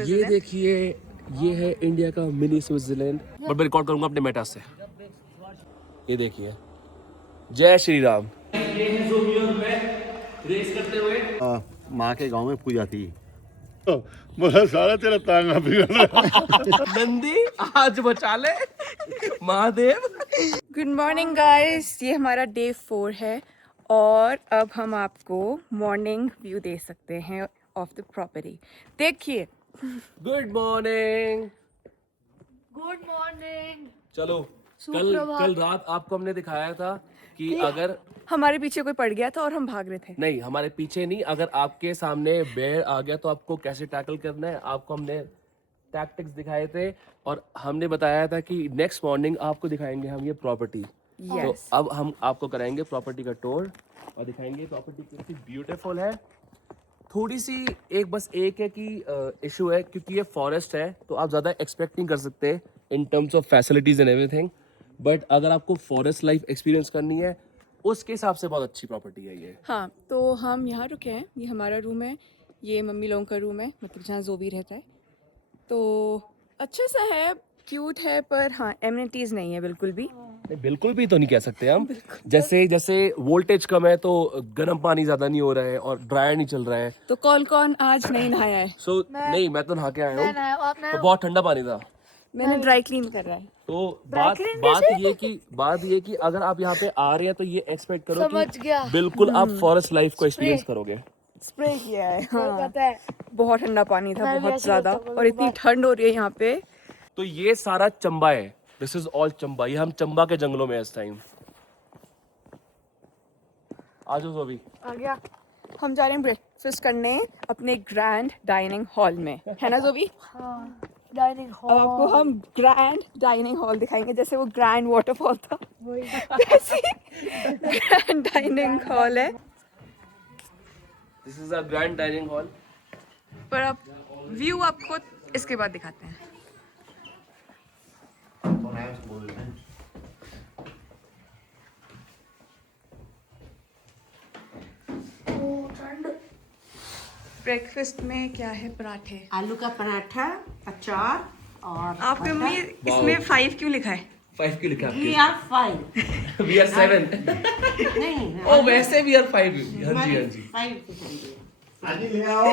ये देखिए, ये है इंडिया का मिनी स्विट्जरलैंड। और मैं रिकॉर्ड करूंगा अपने मेटा से। ये देखिए, जय श्री राम। ये है ज़ोंबी और मैं रेस करते हुए माँ के गांव में पूजा थी। बोला सारा तेरा तांगा बिगड़ रहा। नंदी आज बचा ले महादेव। गुड मॉर्निंग गाइस, ये हमारा डे 4 है और अब हम आपको मॉर्निंग व्यू दे सकते हैं ऑफ द प्रॉपर्टी। देखिए, गुड मॉर्निंग। Good morning. चलो, कल रात आपको हमने दिखाया था कि अगर हमारे पीछे कोई पड़ गया था और हम भाग रहे थे। नहीं, हमारे पीछे नहीं, अगर आपके सामने बेयर आ गया तो आपको कैसे टैकल करना है, आपको हमने टैक्टिक्स दिखाए थे और हमने बताया था कि नेक्स्ट मॉर्निंग आपको दिखाएंगे हम ये प्रॉपर्टी। तो अब हम आपको कराएंगे प्रॉपर्टी का टूर और दिखाएंगे प्रॉपर्टी कितनी ब्यूटीफुल है। थोड़ी सी एक है कि इशू है क्योंकि ये फॉरेस्ट है, तो आप ज़्यादा एक्सपेक्ट नहीं कर सकते in terms of facilities and everything. But अगर आपको फॉरेस्ट लाइफ एक्सपीरियंस करनी है उसके हिसाब से बहुत अच्छी प्रॉपर्टी है ये। हाँ, तो हम यहाँ रुके हैं। ये हमारा रूम है, ये मम्मी लोगों का रूम है, मतलब जहाँ ज़ोबी रहता है। तो अच्छा सा है, क्यूट है, पर हाँ एमिनिटीज़ नहीं है बिल्कुल भी। नहीं, बिल्कुल भी तो नहीं कह सकते हम। जैसे वोल्टेज कम है तो गर्म पानी ज्यादा नहीं हो रहा है और ड्रायर नहीं चल रहा है। तो कौन कौन आज नहीं नहाया है? नहीं, मैं तो नहा के आया हूँ, तो बहुत ठंडा पानी था। मैंने ड्राई क्लीन कर रहा है। तो बात ये कि अगर आप यहाँ पे आ रहे हैं तो ये एक्सपेक्ट करो कि बिल्कुल आप फॉरेस्ट लाइफ को एक्सपीरियंस करोगे। स्प्रे किया है, हाँ। बहुत ठंडा पानी था, बहुत ज्यादा, और इतनी ठंड हो रही है यहाँ पे। तो ये सारा चंबा है, दिस इज ऑल चंबा। ये हम चंबा के जंगलों में इस टाइम। आ जाओ अभी। आ गया। हम जा रहे हैं ब्रेकफास्ट करने अपने ग्रैंड डाइनिंग हॉल में, है ना ज़ोबी? हाँ, डाइनिंग अब आपको हॉल। हम ग्रैंड डाइनिंग हॉल दिखाएंगे, जैसे वो ग्रैंड वाटरफॉल था वैसे ग्रैंड डाइनिंग हॉल है। This is a grand dining hall. पर अब व्यू आपको इसके बाद दिखाते हैं। ब्रेकफास्ट में क्या है? पराठे, आलू का पराठा, अचार और आपकी मम्मी इसमें 5 क्यों लिखा है? 5 की लिखा We are five। We are 7। नहीं ओ वैसे वी आर 5। हाँ जी, हाँ जी। 5 को चाहिए। आनी ले आओ।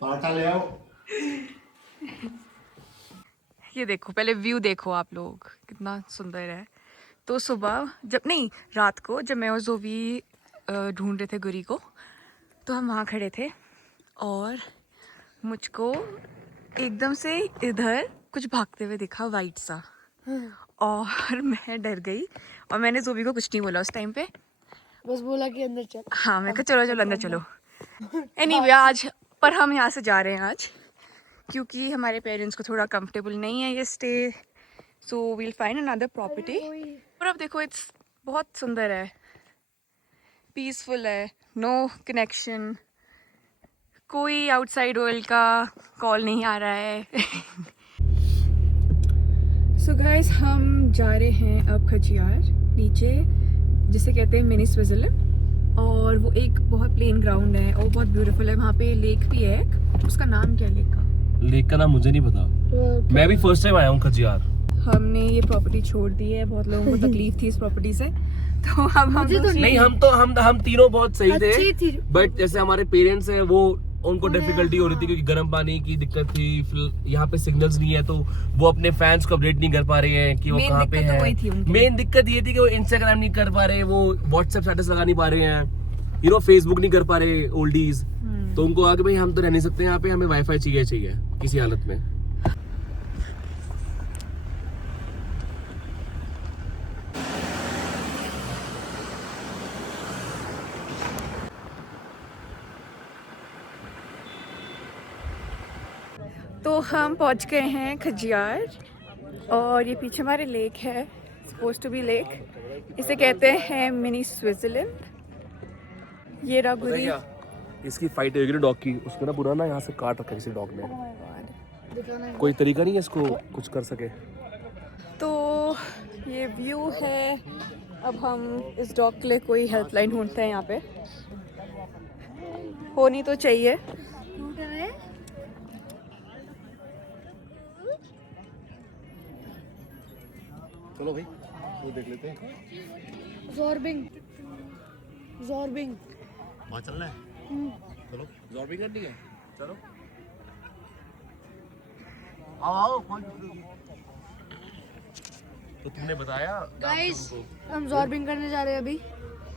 पराठा ले आओ। ये देखो, पहले व्यू देखो आप लोग, कितना सुंदर है। तो सुबह रात को जब मैं और ज़ोबी ढूंढ रहे थे गुरी को, तो हम वहाँ खड़े थे और मुझको एकदम से इधर कुछ भागते हुए दिखा, वाइट सा, और मैं डर गई और मैंने ज़ोबी को कुछ नहीं बोला उस टाइम पे। बस बोला कि अंदर चल। हाँ, मैं कहा चलो चलो अंदर चलो। एनीवे, आज पर हम यहाँ से जा रहे हैं आज, क्योंकि हमारे पेरेंट्स को थोड़ा कंफर्टेबल नहीं है ये stay, so we'll find another property. और अब देखो, इट्स बहुत सुंदर है, पीसफुल है, नो कनेक्शन, कोई आउटसाइड वर्ल्ड का कॉल नहीं आ रहा है। सो गाइस, हम जा रहे हैं अब खजियार नीचे, जिसे कहते हैं मिनी स्विट्जरलैंड, और वो एक बहुत प्लेन ग्राउंड है और बहुत ब्यूटीफुल है। वहाँ पे लेक भी है एक, उसका नाम क्या है लेक का? लेक का नाम मुझे नहीं पता, मैं भी फर्स्ट टाइम आया हूँ खजियार। हमने ये प्रॉपर्टी छोड़ दी है, बहुत लोगों को तकलीफ थी इस प्रॉपर्टी से, तो अब हम नहीं, हम तीनों बहुत सही थे, बट जैसे हमारे पेरेंट्स हैं वो उनको डिफिकल्टी हो रही थी क्योंकि गर्म पानी की दिक्कत थी, फिर यहाँ पे सिग्नल्स नहीं है तो वो अपने फैंस को अपडेट नहीं कर पा रहे हैं कि वो कहाँ पे है। मेन दिक्कत ये थी कि वो इंस्टाग्राम नहीं कर पा रहे, वो व्हाट्सएप स्टेटस लगा नहीं पा रहे हैं, फेसबुक नहीं कर पा रहे ओल्डीज। तो उनको आगे भाई हम तो रह नहीं सकते यहाँ पे, हमें वाईफाई चाहिए किसी हालत में। तो हम पहुंच गए हैं खजियार और ये पीछे हमारे लेक है, सपोज टू बी लेक, इसे कहते हैं मिनी स्विट्जरलैंड। ये रहा गुरी। इसकी फाइट होगी ना डॉग की, उसको ना पूरा ना यहाँ से काट रखा है किसी डॉग ने। कोई तरीका नहीं है इसको कुछ कर सके। तो ये व्यू है। अब हम इस डॉग के लिए कोई हेल्पलाइन ढूंढते हैं, यहाँ पे होनी तो चाहिए। करें? चलो भाई वो देख लेते हैं। जॉर्बिंग वहाँ चलना है। चलो जॉर्बिंग करनी है, चलो। आओ तो तुमने बताया गाइस, हम जॉर्बिंग करने जा रहे हैं अभी।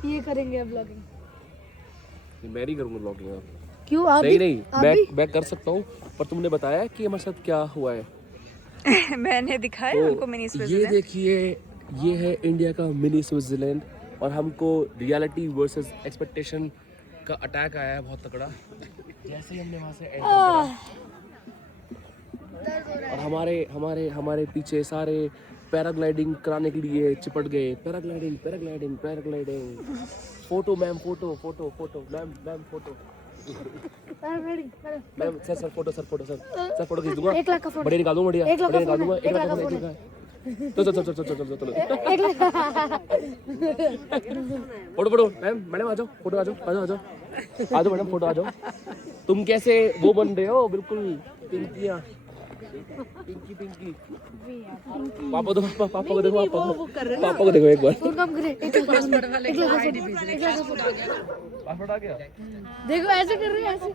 ये करेंगे अब व्लॉगिंग। मैं नहीं करूँगा ब्लॉगिंग अब। क्यों आप नहीं भी? नहीं, आप भी? मैं कर सकता हूँ, पर तुमने बताया कि हमारे साथ क्या हुआ है। मैंने दिखाया तो उनको मिनी ये स्विट्जरलैंड। देखिए, ये है इंडिया का मिनी स्विट्जरलैंड, और हमको रियलिटी वर्सेस एक्सपेक्टेशन का अटैक आया है बहुत तगड़ा। जैसे ही हमने वहाँ से एंटर करा, और हमारे पीछे सारे पैराग्लाइडिंग कराने के लिए चिपट गए। Paragliding. Photo ma'am, photo ma'am photo ma'am, sir photo खींच दूंगा। 1 लाख का फोटो। बड़े निकाल दूंगा, बढ़िया 1 लाख का निकाल दूंगा। फोटो। 1 लाख का फोटो। चलो फोटो मैडम आ जाओ, फोटो आ जाओ मैडम, फोटो आ जाओ। तुम कैसे वो बन रहे हो, बिल्कुल पिंकी। पापा को देखो, पापा को देखो एक बार। फोन काम करे। 1 लाख का फोटो। 1 लाख का फोटो। पासवर्ड आ गया। देखो ऐसे कर रहे हैं, ऐसे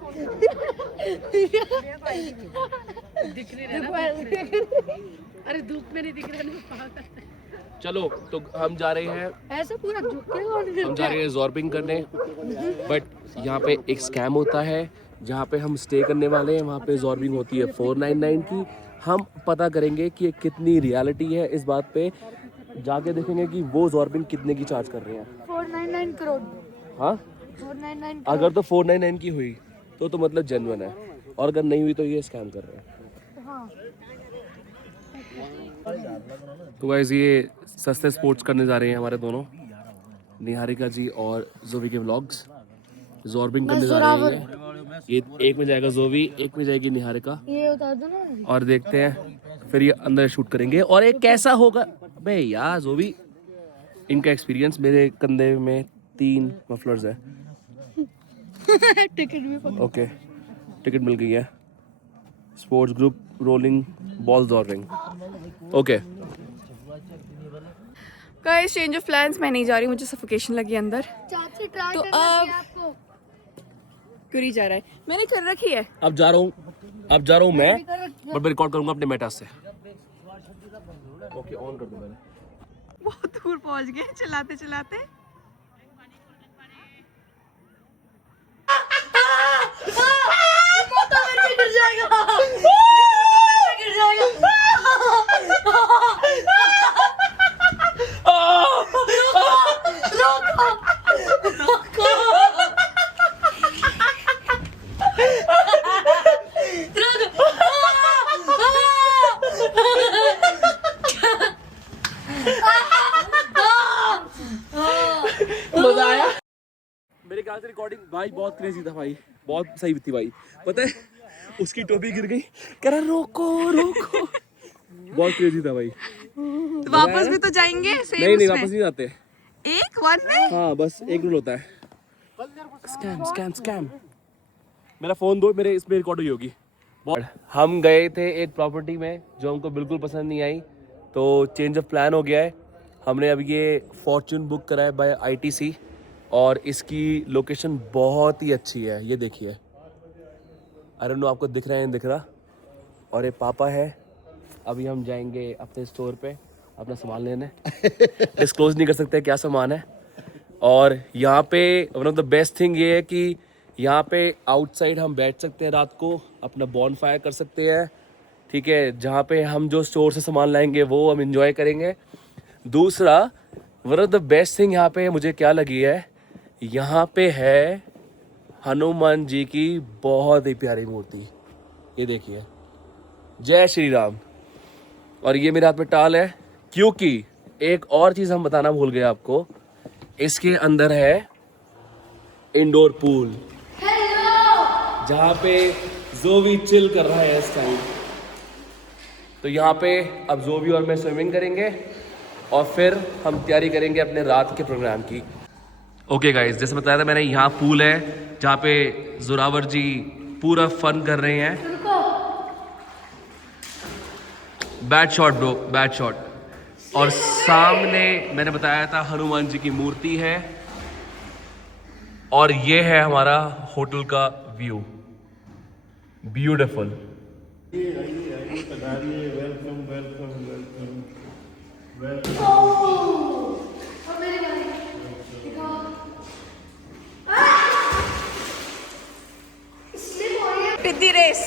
दिख नहीं रहा। अरे धूप में नहीं दिख रहा ना। चलो तो हम जा रहे हैं, ऐसे पूरा झुक के हम जा रहे हैं जॉर्बिंग करने। बट यहाँ पे एक स्कैम होता है, जहाँ पे हम स्टे करने वाले हैं वहाँ पे जॉर्बिंग होती है 499 की। हम पता करेंगे कि ये कितनी रियलिटी है, इस बात पे जाके देखेंगे कि वो जॉर्बिंग कितने की चार्ज कर रहे हैं। 499 करोड़। हाँ, 499 अगर तो 499 की हुई तो मतलब जेन्युइन है, और अगर नहीं हुई तो ये स्कैम कर रहे हैं। हाँ। तो गाइस, ये सस्ते स्पोर्ट्स करने जा रहे हैं हमारे दोनों, निहारिका जी और जोवी के व्लॉग्स। जॉर्बिंग करने जा रहे हैं। ये एक में जाएगा जोवी, एक में जाएगी निहारिका, ये उतार दो ना। और देखते हैं फिर ये अंदर शूट करेंगे और ये कैसा होगा। बे यार जोवी, इनका एक्सपीरियंस, मेरे कंधे में 3 मफलर्स है। टिकट भी पकड़। ओके, टिकट मिल गई है। Sports group rolling ball zorbing. Okay guys, change of plans. मैं नहीं जा रही, मुझे सफोकेशन लगी अंदर। चाची ट्राई तो करना चाहिए आपको। क्यों जा रहा है? मैंने कर रखी है। अब जा रहा हूँ मैं, और मैं रिकॉर्ड करूंगा अपने मेटा से। ओके, ऑन कर दो मैंने। बहुत दूर पहुंच गए चलाते चलाते। गिर जाएगा। मजा आया। मेरे ख्याल से रिकॉर्डिंग भाई बहुत क्रेजी था भाई, बहुत सही थी भाई। पता है, उसकी टोपी गिर गई, कह रहा रोको। बहुत क्रेजी था भाई। तो वापस भी तो जाएंगे सेम नहीं उसमें। वापस नहीं जाते। एक वन में। हाँ, बस एक रूल होता है। स्कैम। मेरा फोन दो, मेरे इसमें रिकॉर्ड हुई होगी। हम गए थे एक प्रॉपर्टी में जो हमको बिल्कुल पसंद नहीं आई, तो चेंज ऑफ प्लान हो गया है। हमने अब ये फॉर्च्यून बुक करा है बाय ITC, और इसकी लोकेशन बहुत ही अच्छी है। ये देखिए, अरे नो आपको दिख रहा है, नहीं दिख रहा। और ये पापा है। अभी हम जाएंगे अपने स्टोर पे अपना सामान लेने। डिस्क्लोज नहीं कर सकते क्या सामान है। और यहाँ पे one of the best thing ये है कि यहाँ पे आउटसाइड हम बैठ सकते हैं, रात को अपना बॉनफायर कर सकते हैं। ठीक है, जहाँ पे हम जो स्टोर से सामान लाएंगे वो हम इंजॉय करेंगे। दूसरा, one of the best thing यहाँ पे मुझे क्या लगी है, यहाँ पे है हनुमान जी की बहुत ही प्यारी मूर्ति। ये देखिए, जय श्री राम। और ये मेरे हाथ में टाल है, क्योंकि एक और चीज़ हम बताना भूल गए आपको, इसके अंदर है इंडोर पूल, जहाँ पे जोवी चिल कर रहा है इस टाइम। तो यहाँ पे अब जोवी और मैं स्विमिंग करेंगे, और फिर हम तैयारी करेंगे अपने रात के प्रोग्राम की। ओके गाइस, जैसे बताया था मैंने, यहाँ पूल है जहाँ पे जोरावर जी पूरा फन कर रहे हैं। Bad shot bro, bad shot. और सामने मैंने बताया था हनुमान जी की मूर्ति है और ये है हमारा होटल का view, beautiful. Welcome welcome welcome. टिड्डी रेस।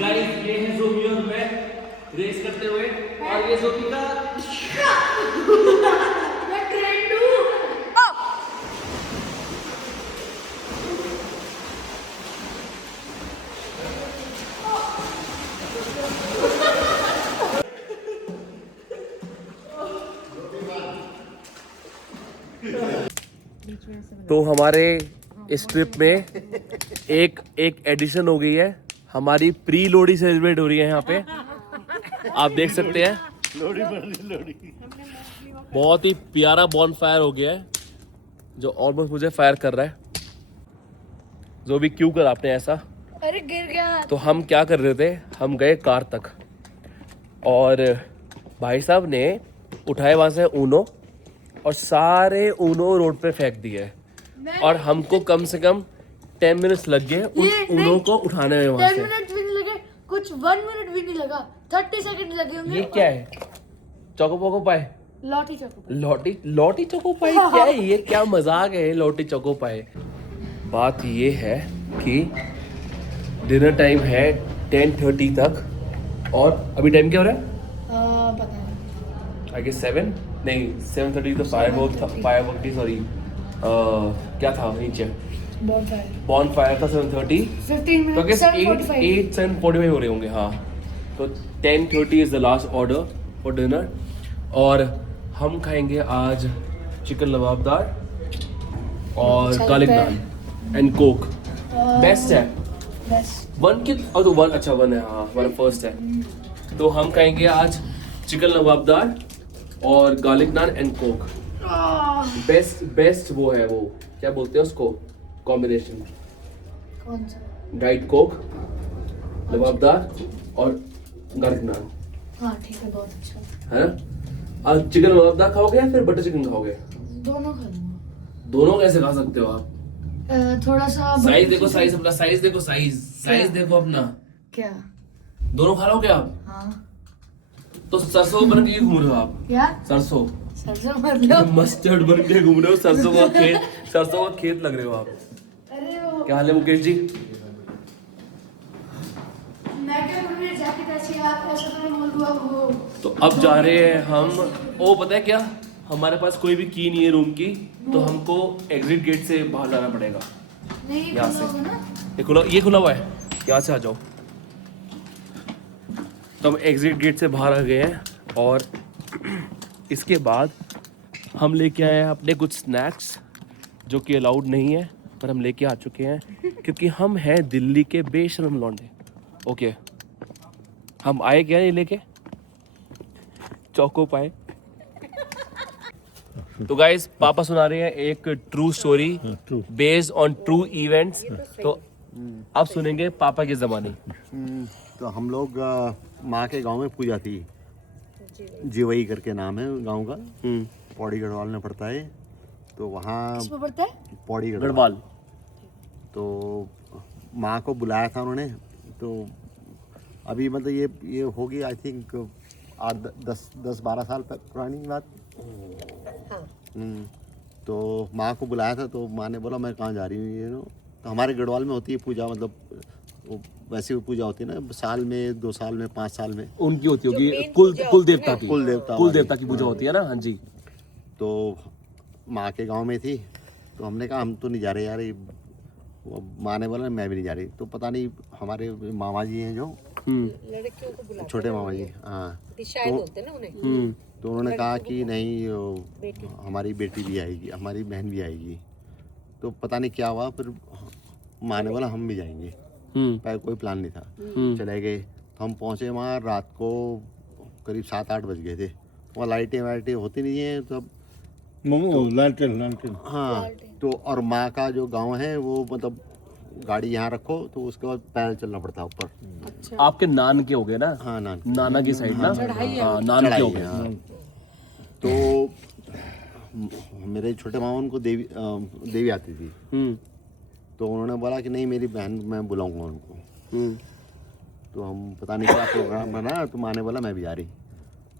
गाइस ये है ज़ोबी और मैं रेस करते हुए, और ये ज़ोबी का तो हमारे इस ट्रिप में एक एडिशन हो गई है, हमारी प्री लोहड़ी सेलिब्रेट हो रही है यहाँ पे, आप देख सकते हैं। बहुत ही प्यारा बॉन फायर हो गया है जो ऑलमोस्ट मुझे फायर कर रहा है। जो भी क्यों कर आपने ऐसा? अरे गिर गया। तो हम क्या कर रहे थे, हम गए कार तक और भाई साहब ने उठाए वहां से ऊनो और सारे ऊनो रोड पे फेंक दिए और हमको कम से कम 10 मिनट्स लग गए उन ऊनो को उठाने में वहां 10 से। मिनट भी नहीं लगे, कुछ 1 मिनट भी नहीं लगा, 30 सेकंड लगे होंगे। ये क्या है? चोको पोको पाए? लॉटी चौको। लॉटी चोको पाए क्या है? ये क्या मजाक है लॉटी चोको पाए? बात ये है कि डिनर टाइम है 10:30 तक और अभी टाइम क्या हो रहा है? पता नहीं। आई गेस 7 नहीं 7:30 तो फायरवर्क थी, सॉरी क्या था नीचे बॉन फायर था 7:30 15 तो मिनट 7:45 हो रहे होंगे। हाँ तो 10:30 is the last order for dinner और हम खाएंगे आज चिकन लबाबदार और garlic naan and coke. Best है वन की और तो वन अच्छा वन है, हाँ हमारा फर्स्ट है। तो हम खाएंगे आज चिकन लबाबदार और garlic naan and coke. Best वो है, वो क्या बोलते हैं उसको, कॉम्बिनेशन। कौन सा? डाइट कोक, लबाबदार और गार्लिक नान। हाँ ठीक है, बहुत अच्छा है ना? आज चिकन लबाबदार खाओगे या फिर बटर चिकन खाओगे? दोनों खा लूंगा। दोनों कैसे खा सकते हो आप? थोड़ा सा साइज देखो, साइज अपना, साइज देखो, साइज देखो अपना। क्या? दोनों खा लोगे आप? हाँ। तो सरसों बन के घूम रहे हो आप? क्या? सरसों मतलब मस्टर्ड बन के घूम रहे हो, सरसों का खेत लग रहे हो आप। अरे वो क्या हाल है मुकेश जी? मैं क्या बोल रही, जैकेट ऐसी आप ऐसा तो नहीं बोल दूँ अब वो। तो अब जा रहे हैं हम, ओ पता है क्या, हमारे पास कोई भी की नहीं है रूम की, तो हमको एग्जिट गेट से बाहर जाना पड़ेगा। नहीं यहाँ खुला से। होगा ना? ये खुला हुआ है, यहाँ से आ जाओ। तो हम एग्जिट गेट से बाहर आ गए हैं और इसके बाद हम लेके आए हैं अपने कुछ स्नैक्स जो कि अलाउड नहीं है, पर हम लेके आ चुके हैं क्योंकि हम हैं दिल्ली के बेशरम लौंडे। ओके, हम आए क्या नहीं लेके, चौको पाए। तो गाइस पापा सुना रहे हैं एक true story based on true events. तो अब सुनेंगे पापा की ज़बानी। तो हम लोग माँ के गांव में पूजा थी, जीवई करके नाम है गांव का, पौड़ी गढ़वाल में पड़ता है। तो वहाँ किसमें पड़ता है? पौड़ी गढ़वाल। तो माँ को बुलाया था उन्होंने। तो अभी मतलब ये होगी आई थिंक 8-10-12 साल पुरानी बात। तो माँ को बुलाया था, तो माँ ने बोला मैं कहाँ जा रही हूँ, ये नो। तो हमारे गढ़वाल में होती है पूजा, मतलब वो वैसी पूजा होती है ना, साल में 2 साल में 5 साल में उनकी होती होगी कुल देवता की, कुल देवता की पूजा होती है ना। हाँ जी। तो माँ के गांव में थी, तो हमने कहा हम तो नहीं जा रहे यार। वो माँ ने बोला मैं भी नहीं जा रही। तो पता नहीं हमारे मामा जी हैं जो छोटे मामा जी, हाँ, तो उन्होंने कहा कि नहीं हमारी बेटी भी आएगी, हमारी बहन भी आएगी। तो पता नहीं क्या हुआ, फिर माँ ने बोला हम भी जाएंगे। पहले कोई प्लान नहीं था, चले गए। तो हम पहुँचे वहाँ रात को करीब 7-8 बज गए थे। वहाँ लाइटें वाइटें होती नहीं है तब, लालटेन। हाँ। तो और माँ का जो गांव है वो मतलब गाड़ी यहाँ रखो तो उसके बाद पैदल चलना पड़ता है ऊपर। आपके नान के हो गए ना? हाँ नान नाना की साइड ना? हाँ, नान के हो गए। हाँ। तो मेरे छोटे मामा उनको देवी देवी आती थी, तो उन्होंने बोला कि नहीं मेरी बहन मैं बुलाऊंगा उनको। तो हम पता नहीं क्या प्रोग्राम बना, तो माँ ने बोला मैं भी जा रही।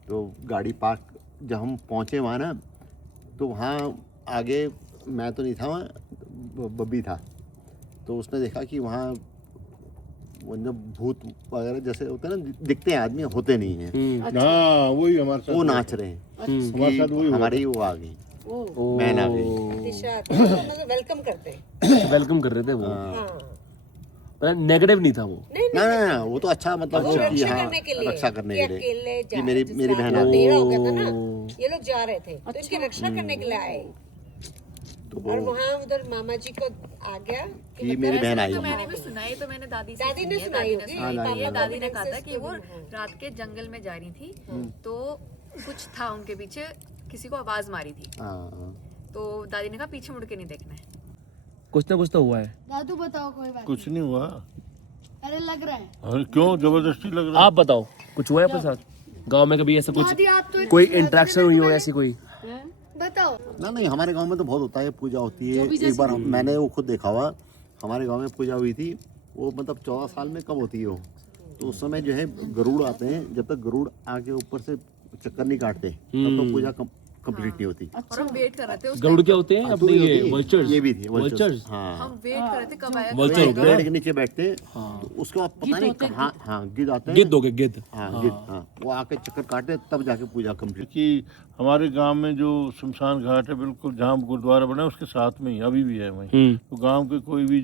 तो गाड़ी पार्क जब हम पहुँचे वहाँ ना, तो वहाँ आगे मैं तो नहीं था, वहाँ बब्बी था। तो उसने देखा कि वहाँ वो जब भूत वगैरह जैसे होते हैं ना, दिखते हैं आदमी, होते नहीं हैं। हाँ वही हमारे साथ वो नाच रहे हैं, हमारे साथ वही हुआ। हमारी वो आ गई, बहन आ गई। दिशा मतलब वेलकम करते हैं। वेलकम कर रहे थे वो, हाँ। नेगेटिव नहीं था वो। ना वो तो अच्छा, मतलब कि रक्षा हाँ करने के लिए, रक्षा करने के लिए अकेले कि जा मेरी बहन आ गई। अंधेरा हो गया था ना, ये लोग जा रहे थे तो इनकी रक्षा करने के लिए आए। और वहाँ उधर मामा जी को आ गया कि मेरी बहन आई। मैंने भी सुनाई, तो मैंने दादी से दादी ने सुनाई होगी। ये दादी ने कहा था कि वो रात के जंगल में जा रही थी, तो कुछ था उनके पीछे, किसी को आवाज मारी थी, हाँ तो दादी ने कहा पीछे मुड़ के नहीं देखना है। कुछ ना कुछ तो हुआ है। दादू बताओ कोई बात। कुछ नहीं हुआ। अरे लग रहा है। अरे क्यों जबरदस्ती लग रहा है? आप बताओ, कुछ हुआ है आपके साथ गांव में कभी ऐसा कुछ, दादी आप तो कोई इंटरेक्शन हुई हो ऐसी कोई? बताओ। ना नहीं, हमारे गांव में तो बहुत होता है, पूजा होती है। एक बार मैंने वो खुद देखा हुआ, हमारे गांव में पूजा हुई थी, वो मतलब 14 साल में कब होती है वो, तो उस समय जो है गरुड़ आते हैं, जब तक गरुड़ आके ऊपर से चक्कर नहीं काटते तब तक पूजा कंप्लीट नहीं होती। और हम वेट कर रहे थे गरुड़ क्या होते हैं अपने? ये वल्चर्स। ये भी थी वल्चर्स। हाँ, हम वेट कर रहे थे कब आएगा। वल्चर होते पेड़ हैं। के नीचे बैठते, तो उसके बाद पता नहीं कहाँ, हाँ गिद्ध आते हैं। गिद्ध हो गए, गिद्ध। हाँ गिद्ध, हाँ वो आके चक्कर काटते तब जाके पूजा कंप्लीट। कि हमारे गांव में जो शमशान घाट है बिल्कुल जहाँ गुरुद्वारा बना है उसके साथ में ही अभी भी है वहीं। तो गांव के कोई भी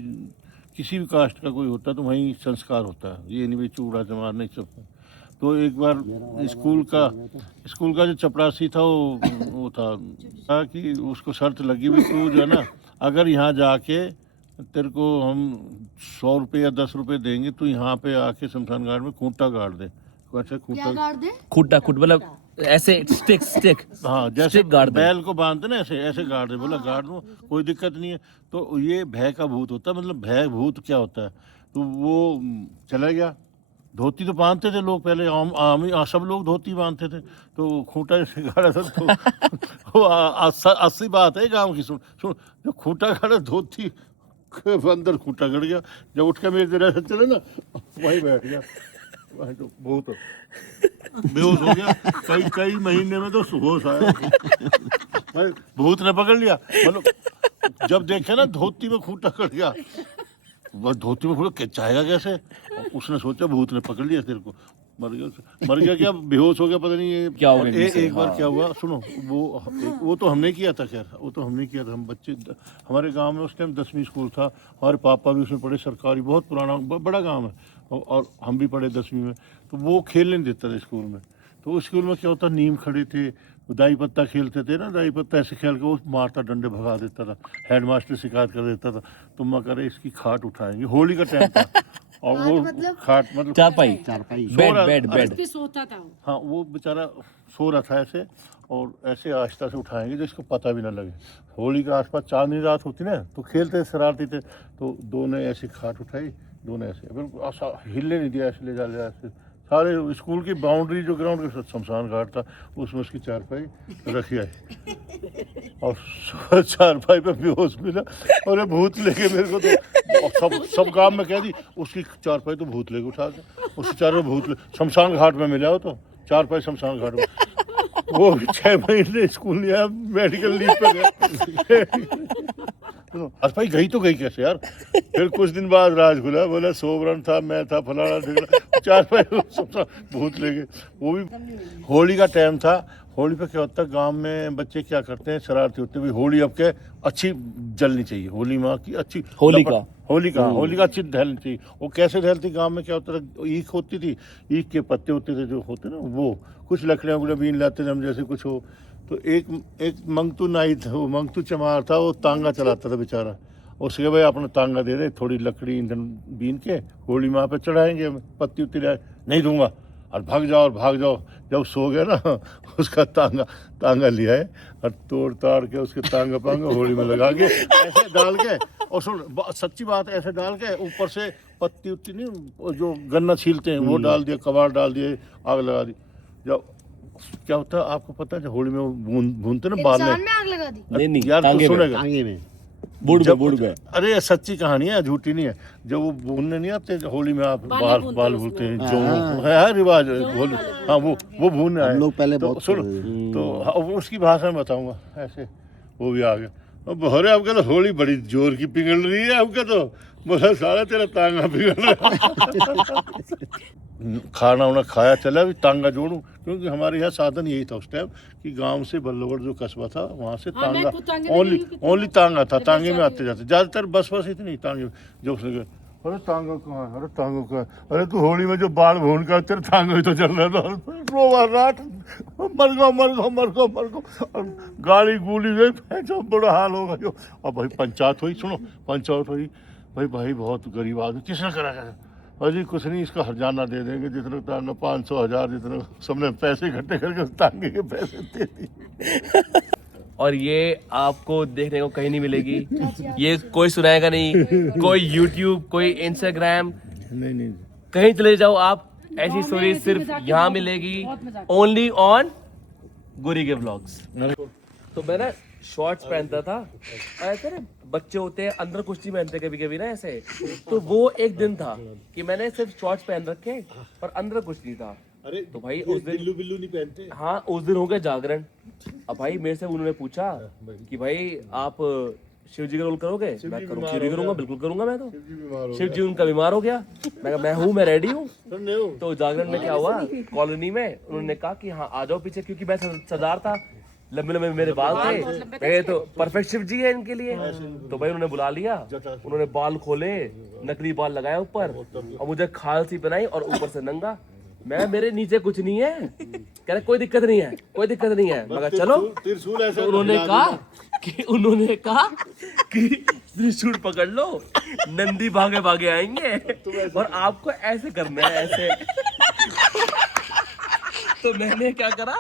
किसी भी कास्ट का कोई होता है तो वहीं संस्कार होता है, ये नहीं भाई चूड़ा चमार नहीं सब। तो एक बार स्कूल का जो चपरासी था वो था कि उसको शर्त लगी भी तू जो है ना, अगर यहाँ जाके तेरे को हम 100 रुपये या 10 रुपये देंगे, तो यहाँ पे आके शमशान घाट में खूंटा गाड़ दे। अच्छा खूंटा गाड़ दे। खुट्टा खुट मतलब ऐसे स्टिक। हाँ, जैसे स्टिक गाड़ दे। बैल को बांधते ना ऐसे गाड़ दे। बोला गाड़ दूँ, कोई दिक्कत नहीं है। तो ये भय का भूत होता है, मतलब भय भूत क्या होता है। तो वो चला गया। धोती तो बांधते थे लोग पहले, सब लोग धोती बांधते थे, तो खूंटा जैसे गाड़ा था तो वो असली बात है गांव की। सुन जो खूंटा गाड़ा धोती के अंदर खूंटा गड़ गया। जब उठ के मेरे जरा से चले ना, वहीं बैठ गया, वहीं तो बहुत बेहोश हो गया। कई महीने में तो होश आया भाई, भूत ने पकड़ लिया। मतलब जब देखे ना धोती में खूंटा गड़ गया, वह धोती में खूंटा चाहेगा कैसे, उसने सोचा भूत ने पकड़ लिया तेरे को, मर गया क्या, बेहोश हो गया, पता नहीं ये क्या हो गया। एक बार क्या हुआ सुनो, वो तो हमने किया था। खैर वो तो हमने किया था, हम बच्चे, हमारे गांव में उस टाइम 10वीं स्कूल था, हमारे पापा भी उसमें पढ़े, सरकारी बहुत पुराना बड़ा गांव है, और हम भी पढ़े 10वीं में। तो वो खेलने नहीं देता था स्कूल में। तो उस स्कूल में क्या होता, नीम खड़े थे, दाई पत्ता खेलते थे ना, दाई पत्ता ऐसे खेल के वो मारता, डंडे भगा देता था। हेडमास्टर शिकायत कर देता था, तुम मैं करे इसकी खाट उठाएंगे। होली का टाइम था और वो खाट मतलब चारपाई बेड पे सोता था वो। हाँ, वो बेचारा सो रहा था ऐसे, और ऐसे आहिस्ता से उठाएंगे जिसको पता भी ना लगे। होली के आसपास चांदनी रात होती ना, तो खेलते शरारती थे। तो दो ने ऐसी खाट उठाई, दोनों ऐसे बिल्कुल हिलने नहीं दिया, ऐसे ले जा ऐसे। सारे स्कूल की बाउंड्री जो ग्राउंड के साथ शमशान घाट था, उसमें उसकी चारपाई रखी आई, और चारपाई पे बेहोश मिला, और ये भूत लेके मेरे को तो सब गांव में कह दी, उसकी चारपाई तो भूत लेके उठा के, उसकी चारपाई भूत शमशान घाट में मिला हो, तो चारपाई शमशान घाट में। वो 6 महीने स्कूल नहीं आया, मेडिकल लीव पे गया। आज भाई गई तो गई कैसे यार। फिर कुछ दिन बाद राज खुला, बोला सोबरन था, मैं था, फलाना ढिकना, 4 भूत ले गए। वो भी होली का टाइम था। होली पे क्या होता है, गांव में बच्चे क्या करते हैं, शरारती होते हैं। होली अब के अच्छी जलनी चाहिए, होली माँ की अच्छी, होली का अच्छी ढलनी चाहिए। वो कैसे ढलती, गांव में क्या होता था, ईख होती थी, ईख के पत्ते होते थे जो होते ना, वो कुछ लकड़ियाँ उकड़ियाँ बीन लाते थे हम, जैसे कुछ हो। तो एक मंगतू नाई था, वो मंगतू चमार था, वो तांगा चलाता था बेचारा। उसके भाई अपना तांगा दे दे, थोड़ी लकड़ी ईंधन बीन के होली माँ पे चढ़ाएंगे, पत्ती उत्ती नहीं दूंगा। और भाग जाओ। जब सो गया ना उसका तांगा लिया है और तोड़ ताड़ के उसके तांगा होली में लगा के ऐसे डाल के, और सुन सच्ची बात, ऐसे डाल के ऊपर से पत्ती उत्ती नहीं जो गन्ना छीलते हैं वो डाल दिया, कबाड़ डाल दिए, आग लगा दी। जब क्या होता है आपको पता है, जब होली में वो भूनते ना बाद में आग लगा दी। नहीं यार तो सुनेगा टांगे में बुड़ गए। अरे सच्ची कहानी है, झूठी नहीं है। जब वो भूनने नहीं आते होली में, आप बाल भूनते हैं जो है रिवाज होली, हाँ वो भूनने आए। हम लोग पहले तो बहुत सुनो, तो उसकी भाषा में बताऊंगा ऐसे, वो भी आ गया। अब अरे आपके तो होली बड़ी जोर की पिघल रही है, आपके तो बोला सारा तेरा तांगा पिघल रहा है। खाना वाना खाया, चला भी तांगा जोड़ूं, क्योंकि हमारे यहाँ साधन यही था उस टाइम कि गांव से बल्लभगढ़ जो कस्बा था वहाँ से तांगा ओनली तांगा था, तांगे में आते जाते, ज्यादातर बस इतनी तांगे में। जो उसने कहा अरे तांगा कहाँ है, अरे तांगा कहाँ है, अरे तू होली में जो बाढ़ भून का तेरे तांगा ही तो चल रहा था, रोवा रात मर गो और गाड़ी गुली गई, जो बड़ा हाल होगा जो। अब भाई पंचायत हुई, भाई बहुत गरीब आदमी, किसने करा क्या? अजी कुछ नहीं, इसका हर्जाना दे देंगे, जितना तांगा 500,000 जितना, सबने पैसे इकट्ठे करके उस तांगे के पैसे दे दिए। और ये आपको देखने को कहीं नहीं मिलेगी, ये कोई सुनाएगा नहीं, कोई YouTube, कोई Instagram, नहीं कहीं चले जाओ आप, ऐसी स्टोरी सिर्फ यहाँ मिलेगी, ओनली ऑन गुरी के व्लॉग्स। तो मैं ना शॉर्ट्स पहनता था, ऐसे ना बच्चे होते हैं अंदर कुछ नहीं पहनते कभी कभी ना ऐसे, तो वो एक दिन था कि मैंने सिर्फ शॉर्ट्स पहन रखे और अंदर कुछ नहीं था। अरे तो भाई उस दिन बिल्लू नहीं पहनते। हाँ उस दिन हो गया जागरण। अब भाई मेरे से उन्होंने पूछा कि भाई आप शिव जी का रोल करोगे? मैं करूँगा, बिल्कुल करूंगा। मैं तो शिव जी उनका बीमार हो गया, मैं हूँ, मैं रेडी हूँ। तो जागरण में क्या हुआ, कॉलोनी में उन्होंने कहा कि हाँ आ जाओ पीछे, क्योंकि मैं सरदार था, लंबे लंबे मेरे बाल थे, ये तो परफेक्ट शिव जी है इनके लिए। तो भाई उन्होंने बुला लिया, उन्होंने बाल खोले, नकली बाल लगाया ऊपर, और मुझे खाल सी बनाई और ऊपर से नंगा। मेरे नीचे कुछ नहीं है, कह रहे कोई दिक्कत नहीं है। मगर चलो, तो उन्होंने कहा कि त्रिशूल पकड़ लो, नंदी भागे भागे आएंगे और आपको ऐसे करना है, ऐसे। तो मैंने क्या करा,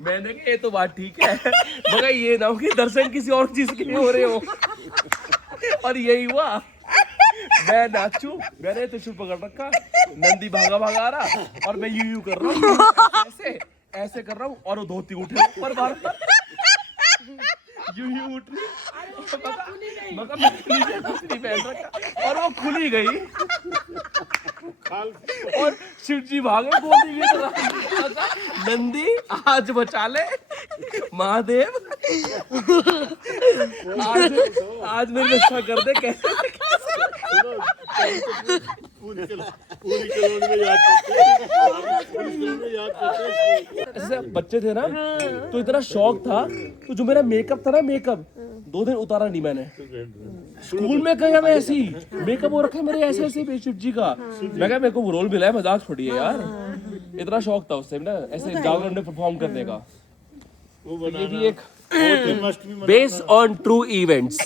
मैंने कहा ये तो बात ठीक है, मगर ये ना हो कि दर्शन किसी और चीज के लिए हो रहे हो। और यही हुआ, मैं नाचू, मैंने त्रिशूल पकड़ रखा, नंदी भागा आ रहा और मैं यूं कर रहा हूँ, ऐसे कर रहा हूँ, और वो धोती उठे ऊपर बार यूं उठ रही, मगर मैं नीचे कुछ नहीं पहन रखा और वो खुली गई और शिव जी भागे, बोली नंदी आज बचा ले महादेव, आज मेरी रक्षा कर दे। कैसे ऐसे बच्चे थे ना, तो इतना शौक था, तो जो मेरा मेकअप था ना, 2 दिन उतारा नहीं मैंने। स्कूल में कहा मैं ऐसी मेकअप हो रखा है मेरे, ऐसे शिव जी का। मैं कहा मेरे को वो रोल मिला है, मजाक छोड़िए यार, इतना शौक था उस टाइम ना ऐसे जागरण में परफॉर्म करने का। ये भी एक बेस्ड ऑन ट्रू इवेंट्स।